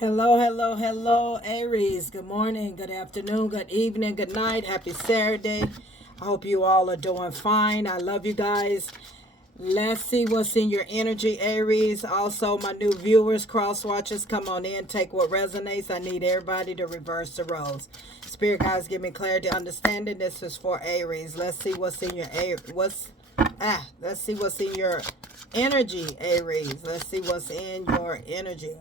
Hello, hello, hello, Aries. Good morning, good afternoon, good evening, good night. Happy Saturday. I hope you all are doing fine. I love you guys. Let's see what's in your energy, Aries. Also, my new viewers, cross watchers, come on in, take what resonates. I need everybody to reverse the roles. Spirit guys, give me clarity, understanding. This is for Aries. Let's see what's in your let's see what's in your energy, Aries. Let's see what's in your energy.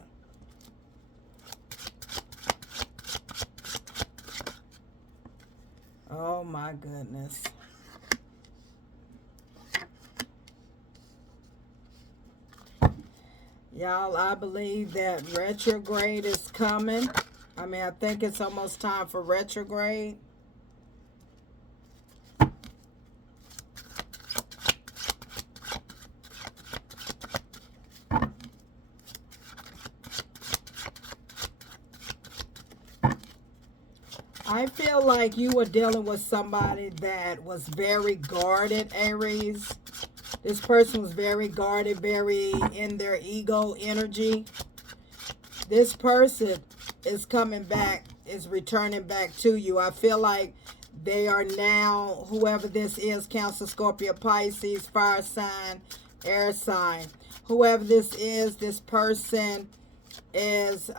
Oh my goodness. Y'all, I believe that retrograde is coming. I think it's almost time for retrograde. I feel like you were dealing with somebody that was very guarded, Aries. This person was very guarded, very in their ego energy. This person is coming back, is returning back to you. I feel like they are now, whoever this is, Cancer, Scorpio, Pisces, fire sign, air sign. Whoever this is, this person is,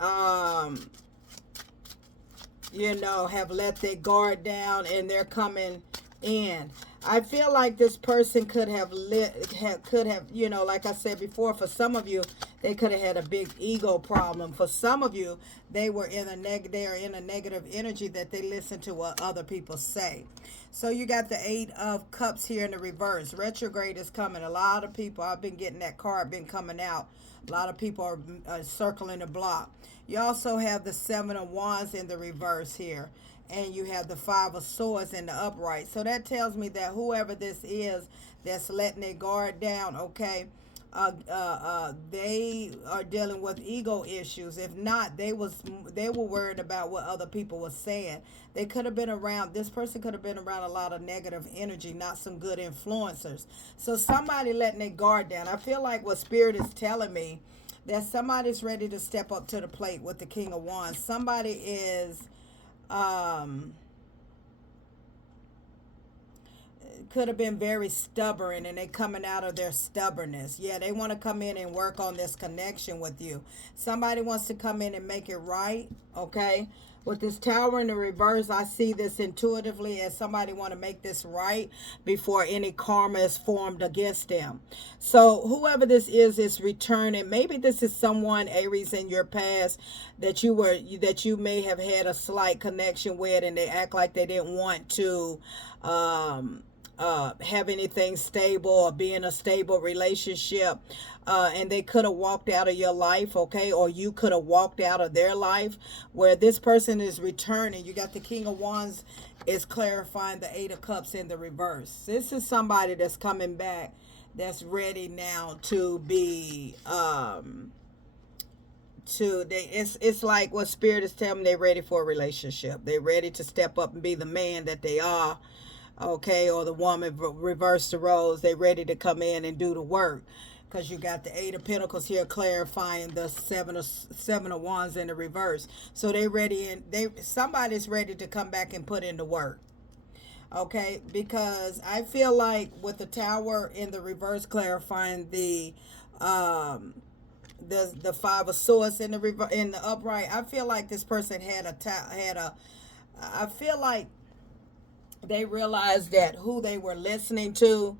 have let their guard down and they're coming in. I feel like this person could have like I said before, for some of you, they could have had a big ego problem. For some of you, they are in a negative energy that they listen to what other people say. So you got the 8 of Cups here in the reverse. Retrograde is coming. A lot of people, I've been getting that card, been coming out. A lot of people are circling the block. You also have the 7 of Wands in the reverse here. And you have the 5 of Swords in the upright. So that tells me that whoever this is that's letting their guard down, okay, they are dealing with ego issues. If not, they were worried about what other people were saying. They could have been around, this person could have been around a lot of negative energy, not some good influencers. So somebody letting their guard down. I feel like what Spirit is telling me, that somebody's ready to step up to the plate with the King of Wands. Somebody is could have been very stubborn and they coming out of their stubbornness. Yeah, they want to come in and work on this connection with you. Somebody wants to come in and make it right, okay? With this Tower in the reverse, I see this intuitively as somebody want to make this right before any karma is formed against them. So whoever this is returning. Maybe this is someone, Aries, in your past that you may have had a slight connection with, and they act like they didn't want to have anything stable or be in a stable relationship, and they could have walked out of your life, okay, or you could have walked out of their life. Where this person is returning, you got the King of Wands is clarifying the 8 of Cups in the reverse. This is somebody that's coming back, that's ready now to be it's like what Spirit is telling them. They're ready for a relationship. They're ready to step up and be the man that they are, okay, or the woman. Reverse the roles. They're ready to come in and do the work, because you got the 8 of Pentacles here clarifying the seven of Wands in the reverse. So they ready, and somebody's ready to come back and put in the work, okay? Because I feel like with the Tower in the reverse clarifying the 5 of Swords in the upright, I feel like this person I feel like they realized that who they were listening to,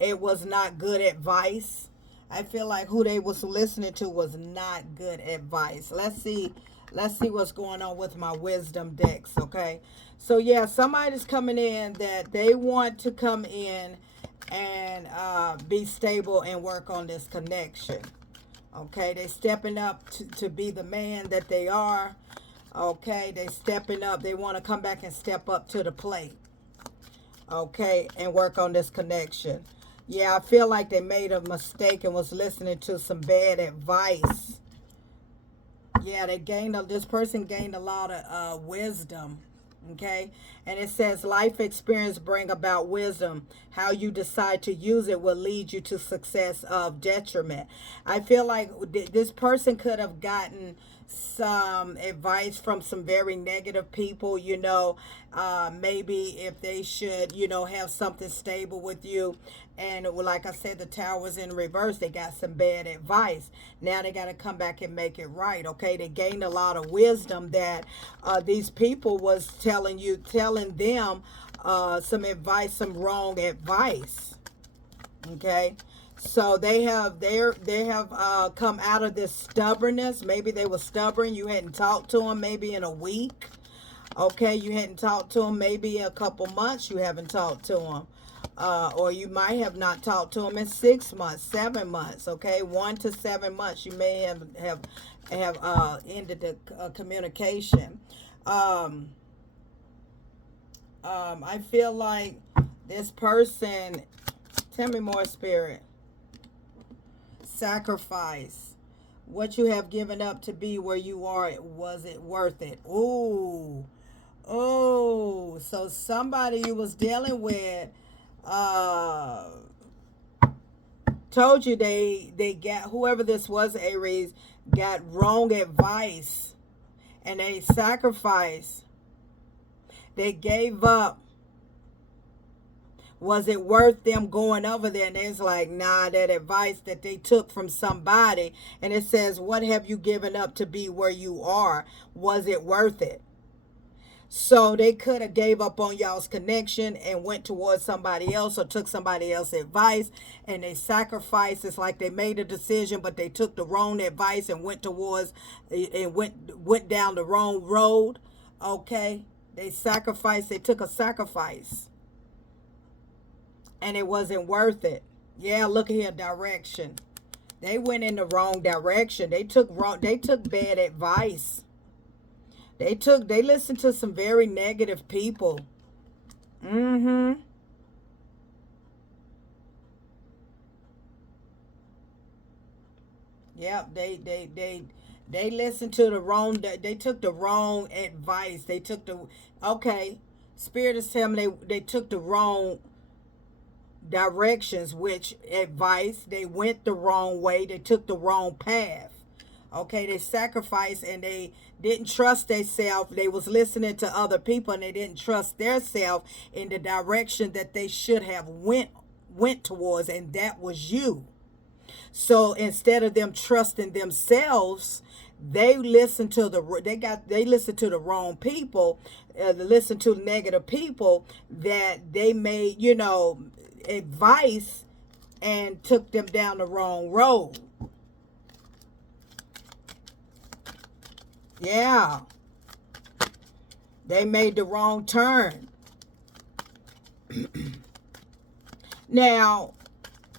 it was not good advice. I feel like who they was listening to was not good advice. Let's see what's going on with my wisdom decks, okay? So yeah, somebody's coming in that they want to come in and be stable and work on this connection, okay? They stepping up to be the man that they are, okay? They stepping up. They want to come back and step up to the plate, okay, and work on this connection. Yeah, I feel like they made a mistake and was listening to some bad advice. Yeah, this person gained a lot of wisdom, Okay, and it says life experience bring about wisdom. How you decide to use it will lead you to success of detriment. I feel like this person could have gotten some advice from some very negative people, maybe if they should, have something stable with you. And like I said, the tower's in reverse. They got some bad advice. Now they got to come back and make it right. Okay, they gained a lot of wisdom that these people was telling them some advice, some wrong advice. Okay, so they have come out of this stubbornness. Maybe they were stubborn. You hadn't talked to them maybe in a week. Okay, you hadn't talked to them maybe a couple months. You haven't talked to them. Or you might have not talked to them in 6 months, 7 months. Okay, 1 to 7 months. You may have ended the communication. Um, I feel like this person. Tell me more, Spirit. Sacrifice. What you have given up to be where you are, was it worth it? Ooh. Oh, so somebody you was dealing with uh told you they got, whoever this was, Aries, got wrong advice, and they sacrificed. They gave up. Was it worth them going over there? And it's like, nah, that advice that they took from somebody. And it says, what have you given up to be where you are? Was it worth it? So they could have gave up on y'all's connection and went towards somebody else, or took somebody else's advice, and they sacrificed. It's like they made a decision, but they took the wrong advice and went down the wrong road. Okay, they sacrificed. They took a sacrifice, and it wasn't worth it. Yeah, look here, direction. They went in the wrong direction. They took bad advice. They listened to some very negative people. Mm-hmm. Yep, they listened to the wrong, they took the wrong advice. They took the, okay, Spirit is telling me they took the wrong directions, which advice, they went the wrong way, they took the wrong path. Okay, they sacrificed, and they didn't trust themselves. They was listening to other people, and they didn't trust themselves in the direction that they should have went towards, and that was you. So instead of them trusting themselves, they listened to they listened to the wrong people. They listened to negative people that they made, advice, and took them down the wrong road. Yeah, they made the wrong turn. Now,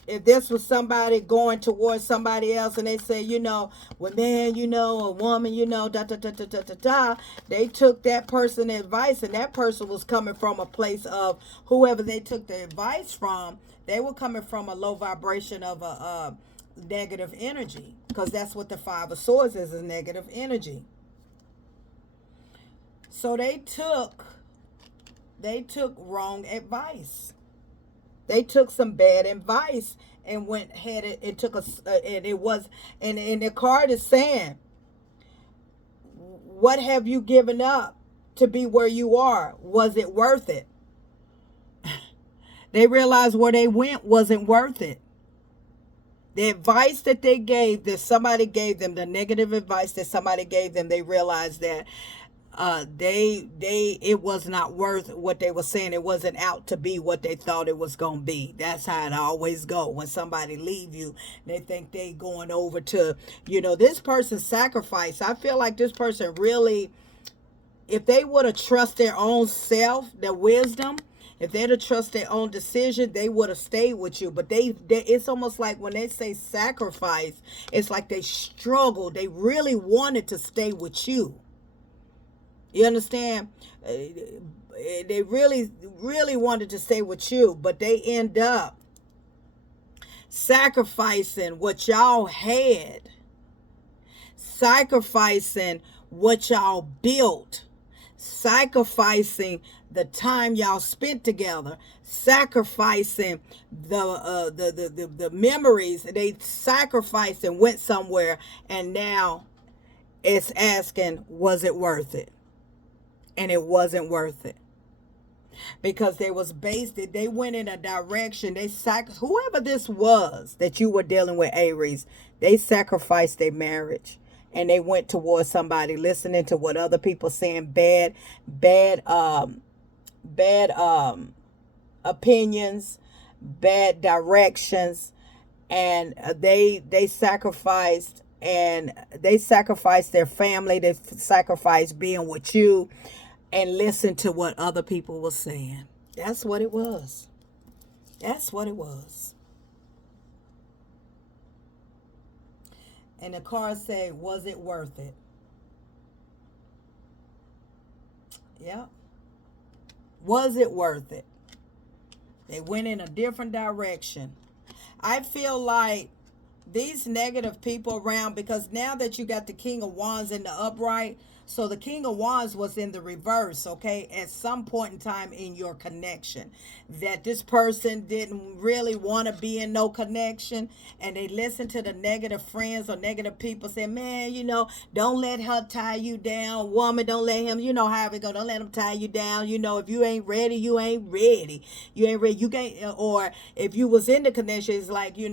if this was somebody going towards somebody else, and they say, well, man, a woman, da da da da da da da, they took that person advice, and that person was coming from a place of, whoever they took the advice from, they were coming from a low vibration of a negative energy, because that's what the Five of Swords is negative energy. So they took wrong advice. They took some bad advice and went headed. It took and it was, and the card is saying, what have you given up to be where you are? Was it worth it? They realized where they went wasn't worth it. The advice that they gave, that somebody gave them, the negative advice that somebody gave them, they realized that it was not worth what they were saying. It wasn't out to be what they thought it was going to be. That's how it always go. When somebody leave you, they think they going over to, this person sacrificed. I feel like this person really, if they would have trust their own self, their wisdom, if they'd have trust their own decision, they would have stayed with you. But it's almost like when they say sacrifice, it's like they struggled. They really wanted to stay with you. You understand? They really, really wanted to stay with you, but they end up sacrificing what y'all had, sacrificing what y'all built, sacrificing the time y'all spent together, sacrificing the memories. They sacrificed and went somewhere, and now it's asking, was it worth it? And it wasn't worth it, because they was based it. They went in a direction. Whoever this was that you were dealing with, Aries, they sacrificed their marriage, and they went towards somebody, listening to what other people saying, bad, bad opinions, bad directions, and they sacrificed. And they sacrificed their family. They sacrificed being with you, and listen to what other people were saying. That's what it was. That's what it was. And the card said, was it worth it? Yeah. Was it worth it? They went in a different direction. I feel like these negative people around, because now that you got the King of Wands in the upright, so the King of Wands was in the reverse, okay, at some point in time in your connection, that this person didn't really want to be in no connection, and they listened to the negative friends or negative people say, man, don't let her tie you down. Woman, don't let him, how it go. Don't let him tie you down. If you ain't ready, you ain't ready. You ain't ready. You can't, or if you was in the connection, it's like, you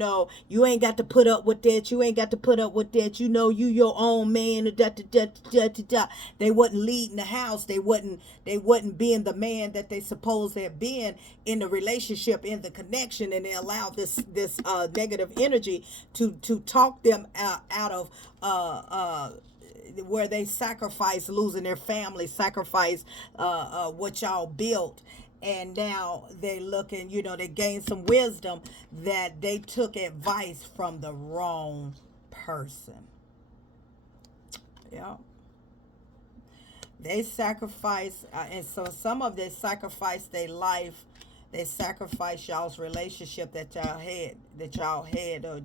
ain't got to put up with that. You ain't got to put up with that. You your own man. Da, da, da, da, da, da. They wasn't leading the house. They wasn't being the man that they supposed to have been in the relationship, in the connection, and they allowed this negative energy to talk them out of where they sacrifice losing their family, sacrifice what y'all built. And now they looking, they gained some wisdom that they took advice from the wrong person. Yeah. They sacrifice, and so some of them sacrifice their life. They sacrifice y'all's relationship that y'all had, or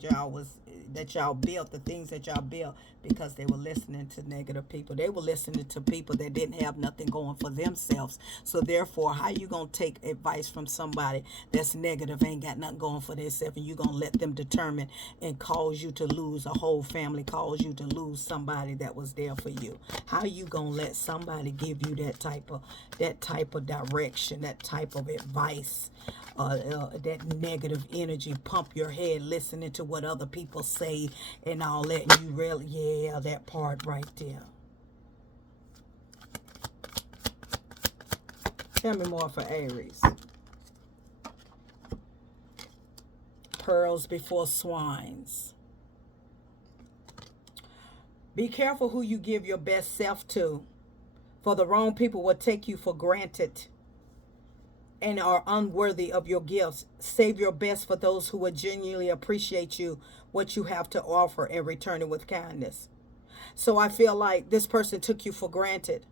that y'all built, the things that y'all built, because they were listening to negative people. They were listening to people that didn't have nothing going for themselves. So therefore, how you gonna take advice from somebody that's negative, ain't got nothing going for themselves, and you gonna let them determine and cause you to lose a whole family, cause you to lose somebody that was there for you? How you gonna let somebody give you that type of direction, that type of advice? That negative energy, pump your head listening to what other people say and all that, and you really, yeah, that part right there. Tell me more for Aries. Pearls before swines. Be careful who you give your best self to, for the wrong people will take you for granted and are unworthy of your gifts. Save your best for those who will genuinely appreciate you, what you have to offer, and return it with kindness. So I feel like this person took you for granted.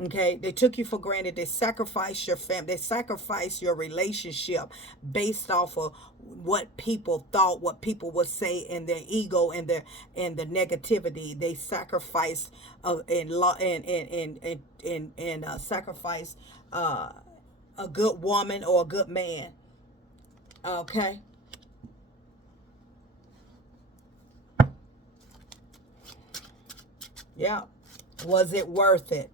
Okay, they took you for granted. They sacrificed your family. They sacrificed your relationship based off of what people thought, what people would say, and their ego and the negativity. They sacrificed sacrificed a good woman or a good man. Okay. Yeah. Was it worth it?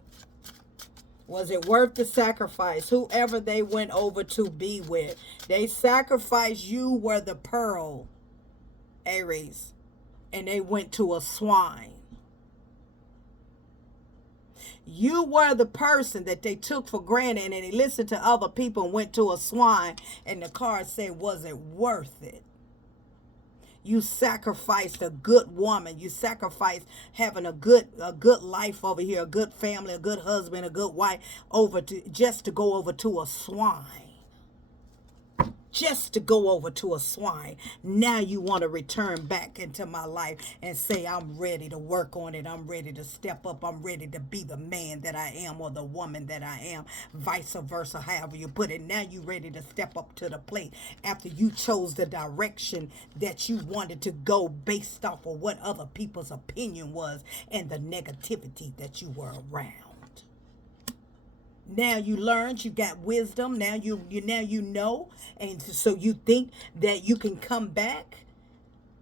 Was it worth the sacrifice? Whoever they went over to be with, they sacrificed. You were the pearl, Aries, and they went to a swine. You were the person that they took for granted, and they listened to other people and went to a swine, and the card said, was it worth it? You sacrificed a good woman. You sacrificed having a good life over here, a good family, a good husband, a good wife, over to just to go over to a swine. Just to go over to a swine. Now you want to return back into my life and say, I'm ready to work on it. I'm ready to step up. I'm ready to be the man that I am, or the woman that I am, vice versa, however you put it. Now you ready to step up to the plate after you chose the direction that you wanted to go based off of what other people's opinion was and the negativity that you were around. Now you learned, you got wisdom. Now you know, and so you think that you can come back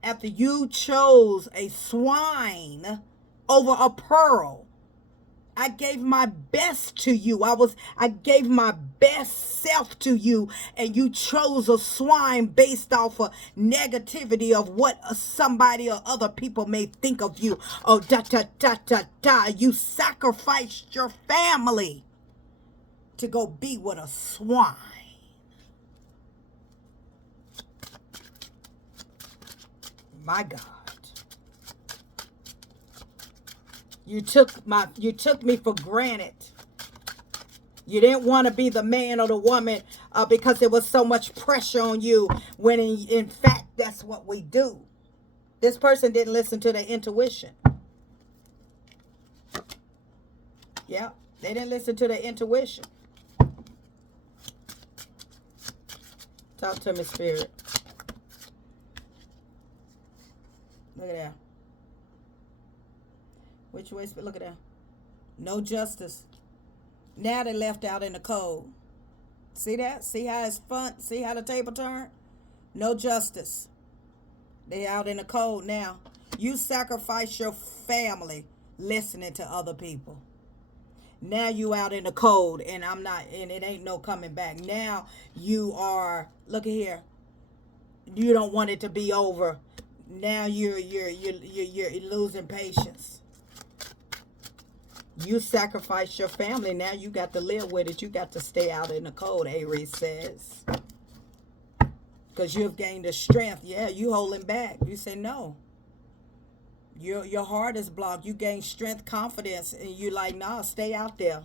after you chose a swine over a pearl. I gave my best to you. I gave my best self to you, and you chose a swine based off of negativity of what somebody or other people may think of you. Oh, da da da da da. You sacrificed your family to go be with a swine. My God. You took me for granted. You didn't want to be the man or the woman because there was so much pressure on you, when in fact that's what we do. This person didn't listen to their intuition. Yeah, they didn't listen to their intuition. Talk to me, Spirit. Look at that. Which way? Look at that. No justice. Now they left out in the cold. See that? See how it's fun? See how the table turned? No justice. They out in the cold now. You sacrifice your family listening to other people. Now you out in the cold, and it ain't no coming back. Now you are, look at here. You don't want it to be over. Now you're losing patience. You sacrifice your family. Now you got to live with it. You got to stay out in the cold, Aries says. Because you've gained the strength. Yeah, you holding back. You say no. Your heart is blocked. You gain strength, confidence, and you like, nah, stay out there.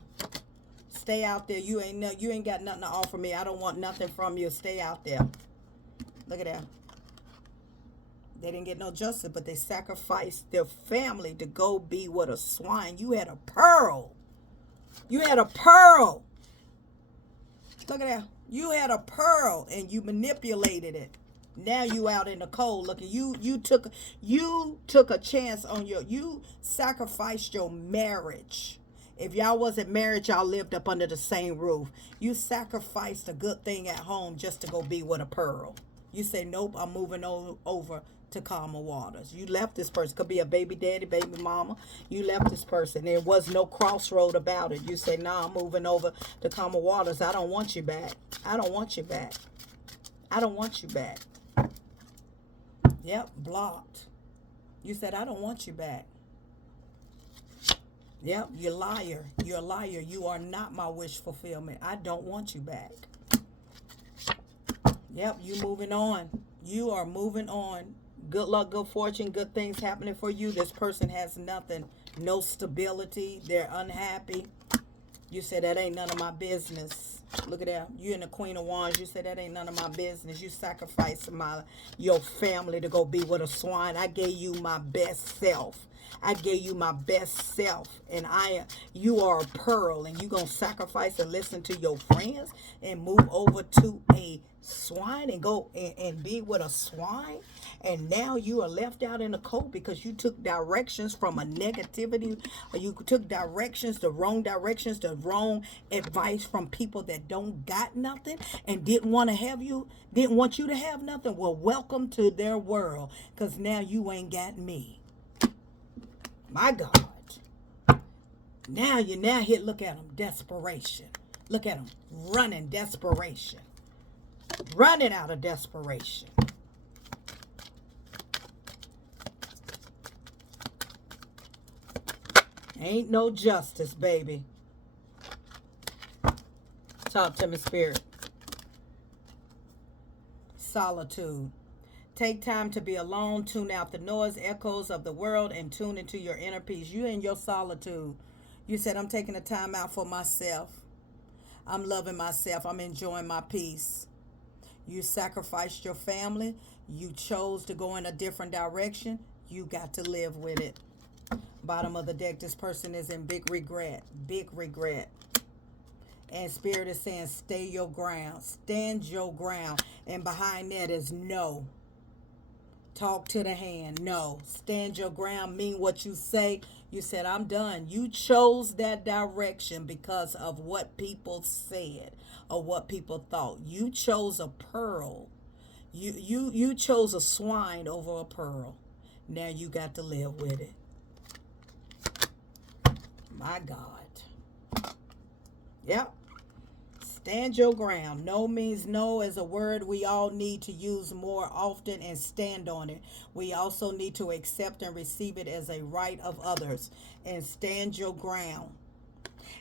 Stay out there. You ain't got nothing to offer me. I don't want nothing from you. Stay out there. Look at that. They didn't get no justice, but they sacrificed their family to go be with a swine. You had a pearl. You had a pearl. Look at that. You had a pearl and you manipulated it. Now you out in the cold looking. You took a chance on you sacrificed your marriage. If y'all wasn't married, y'all lived up under the same roof. You sacrificed a good thing at home just to go be with a pearl. You say, nope, I'm moving over to calmer waters. You left this person. Could be a baby daddy, baby mama. You left this person. There was no crossroad about it. You say, nah, I'm moving over to calmer waters. I don't want you back. I don't want you back. I don't want you back. Yep, blocked. You said, I don't want you back. Yep, you're a liar. You're a liar. You are not my wish fulfillment. I don't want you back. Yep, you moving on. You are moving on. Good luck, good fortune, good things happening for you. This person has nothing. No stability. They're unhappy. You said, that ain't none of my business. Look at that. You and the Queen of Wands. You said, that ain't none of my business. You sacrificed your family to go be with a swine. I gave you my best self. I gave you my best self, and you are a pearl, and you gonna sacrifice and listen to your friends and move over to a swine and go and be with a swine, and now you are left out in the cold because you took directions from a negativity, or you took directions, the wrong advice from people that don't got nothing and didn't want you to have nothing. Well, welcome to their world, because now you ain't got me. My God. Now hit, look at them, desperation. Look at them, running desperation. Running out of desperation. Ain't no justice, baby. Talk to me, Spirit. Solitude. Take time to be alone. Tune out the noise, echoes of the world, and tune into your inner peace. You in your solitude. You said, I'm taking the time out for myself. I'm loving myself. I'm enjoying my peace. You sacrificed your family. You chose to go in a different direction. You got to live with it. Bottom of the deck, this person is in big regret. Big regret. And Spirit is saying, stay your ground. Stand your ground. And behind that is no. Talk to the hand. No. Stand your ground. Mean what you say. You said, I'm done. You chose that direction because of what people said or what people thought. You chose a pearl. You chose a swine over a pearl. Now you got to live with it. My God. Yep. Stand your ground. No means no is a word we all need to use more often and stand on it. We also need to accept and receive it as a right of others and stand your ground.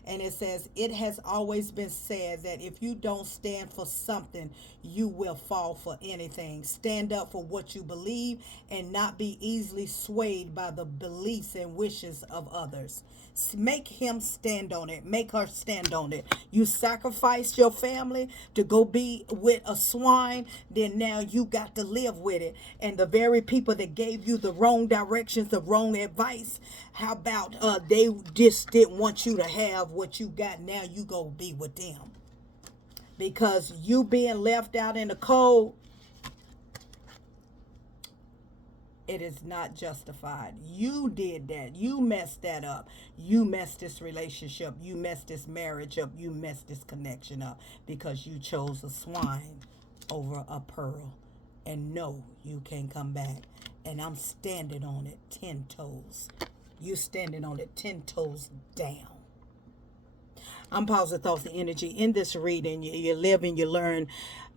And it says, it has always been said that if you don't stand for something, you will fall for anything. Stand up for what you believe and not be easily swayed by the beliefs and wishes of others. Make him stand on it. Make her stand on it. You sacrificed your family to go be with a swine, then now you got to live with it. And the very people that gave you the wrong directions, the wrong advice, how about they just didn't want you to have what you got? Now you go be with them. Because you being left out in the cold, it is not justified. You did that. You messed that up. You messed this relationship. You messed this marriage up. You messed this connection up because you chose a swine over a pearl. And no, you can't come back. And I'm standing on it 10 toes. You standing on it 10 toes down. I'm Positive Thoughts and Energy. In this reading, you live and you learn.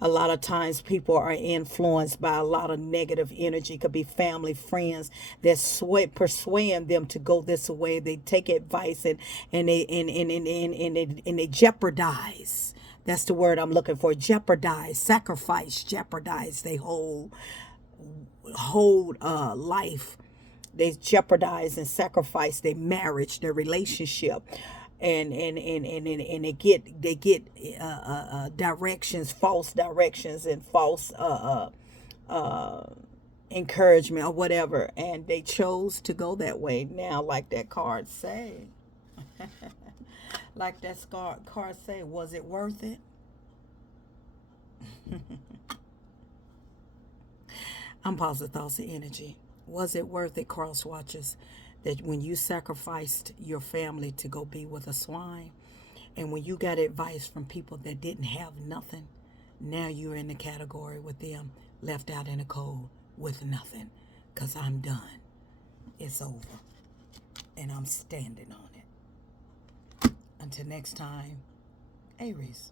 A lot of times people are influenced by a lot of negative energy. It could be family, friends that persuade them to go this way. They take advice and they jeopardize. That's the word I'm looking for. Jeopardize, sacrifice, jeopardize. They hold life. They jeopardize and sacrifice their marriage, their relationship, and they get directions, false directions, and false encouragement or whatever, and they chose to go that way. Now, like that card say, like that card say, was it worth it? I'm Positive Thoughts and Energy. Was it worth it, cross watchers, that when you sacrificed your family to go be with a swine, and when you got advice from people that didn't have nothing, now you're in the category with them, left out in the cold with nothing? Because I'm done. It's over. And I'm standing on it. Until next time, Aries.